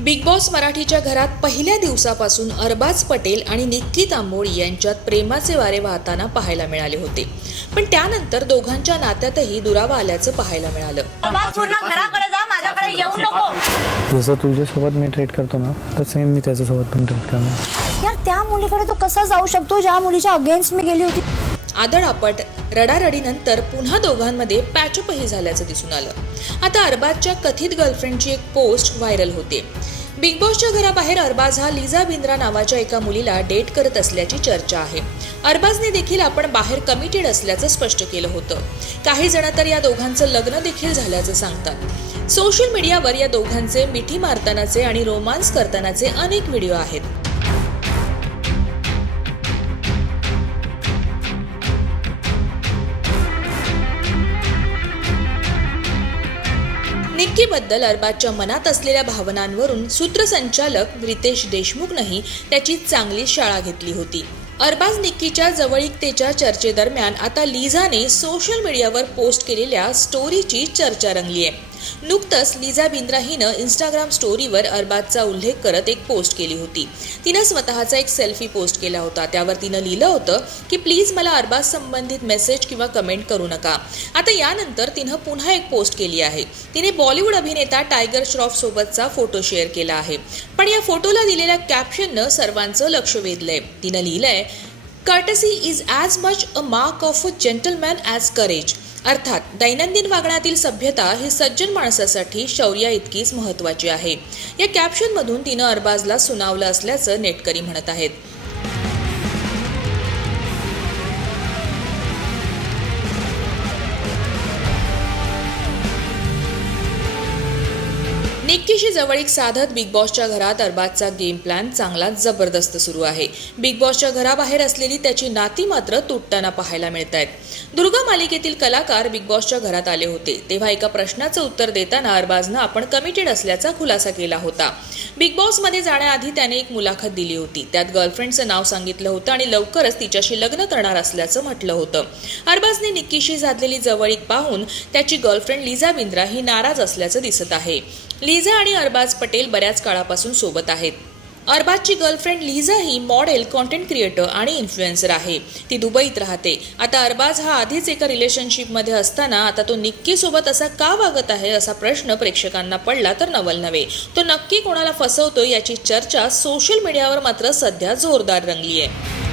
Big boss मराठीच्या घरात पहिल्या दिवसापासून अरबाज पटेल आणि निक्की तांबोळी यांच्यात प्रेमाचे वारे वाहताना पाहायला मिळाले होते. पण त्यानंतर दोघांच्या नात्यातही दुरावा आल्याचं पाहायला मिळालं. पूर्ण घराकडे जा, माझ्याकडे येऊ नको. जसं तुझ्यासोबत मी ट्रीट करतो ना तसं मी त्याच्यासोबत पण ट्रीट करणार. यार त्या मुलीकडे तो कसा जाऊ शकतो ज्या मुलीच्या अगेन्स्ट मी गेली होती. आदळआपट रडारडीनंतर पुन्हा दोघांमध्ये पॅचअपही झाल्याचं दिसून आलं. आता अरबाजच्या कथित गर्लफ्रेंडची एक पोस्ट व्हायरल होते. बिग बॉसच्या घराबाहेर अरबाज हा लिझा बिंद्रा नावाच्या एका मुलीला डेट करत असल्याची चर्चा आहे. अरबाजने देखील आपण बाहेर कमिटेड असल्याचं स्पष्ट केलं होतं. काही जण तर या दोघांचं लग्न देखील झाल्याचं सांगतात. सोशल मीडियावर या दोघांचे मिठी मारतानाचे आणि रोमांस करतानाचे अनेक व्हिडिओ आहेत. निक्कीबद्दल अरबाजच्या मनात असलेल्या भावनांवरून सूत्रसंचालक रितेश देशमुखनंही त्याची चांगली शाळा घेतली होती. अरबाज निक्कीच्या जवळीकतेच्या चर्चेदरम्यान आता लिझाने सोशल मीडियावर पोस्ट केलेल्या स्टोरीची चर्चा रंगली आहे. नुकतंच लिझा बिंद्रा हिनं इंस्टाग्राम स्टोरीवर अरबाजचा उल्लेख करत एक पोस्ट केली होती. तिनं स्वतःचा एक सेल्फी पोस्ट केला होता. त्यावर तिनं लिहिलं होतं की प्लीज मला अरबाज संबंधित मेसेज किंवा कमेंट करू नका. आता यानंतर तिनं पुन्हा एक पोस्ट केली आहे. तिने बॉलिवूड अभिनेता टायगर श्रॉफ सोबतचा फोटो शेअर केला आहे. पण या फोटोला दिलेल्या कॅप्शननं सर्वांचं लक्ष वेधलंय. तिनं लिहिलंय, courtesy is as much a mark of a gentleman as courage. अर्थात दैनंदिन वागण्यातील सभ्यता ही सज्जन माणसासाठी शौर्या इतकीच महत्त्वाची आहे. या कॅप्शनमधून तिनं अरबाजला सुनावलं असल्याचं नेटकरी म्हणत आहेत. निक्कीशी जवळीक साधत बिग बॉसच्या घरात अरबाजचा गेम प्लॅन चांगला जबरदस्त सुरू आहे. बिग बॉसच्या घराबाहेर असलेली त्याची नाती मात्र तुटताना पाहायला मिळत आहेत. दुर्गा मालिकेतील कलाकार बिग बॉसच्या घरात आले होते तेव्हा एका प्रश्नाचं उत्तर देताना अरबाजनं आपण कमिटेड असल्याचा खुलासा केला होता. बिग बॉसमध्ये जाण्याआधी त्याने एक मुलाखत दिली होती. त्यात गर्लफ्रेंडचं नाव सांगितलं होतं आणि लवकरच तिच्याशी लग्न करणार असल्याचं म्हटलं होतं. अरबाजने निक्कीशी साधलेली जवळीक पाहून त्याची गर्लफ्रेंड लिझा बिंद्रा ही नाराज असल्याचं दिसत आहे. लिझा आणि अरबाज पटेल बऱ्याच काळापासून सोबत आहेत. अरबाजची गर्लफ्रेंड लिझा ही मॉडेल, कॉन्टेंट क्रिएटर आणि इन्फ्लुएन्सर आहे. ती दुबईत राहते. आता अरबाज हा आधीच एका रिलेशनशिपमध्ये असताना आता तो निक्की सोबत असा का वागत आहे असा प्रश्न प्रेक्षकांना पडला तर नवल नव्हे. तो नक्की कोणाला फसवतो याची चर्चा सोशल मीडियावर मात्र सध्या जोरदार रंगली आहे.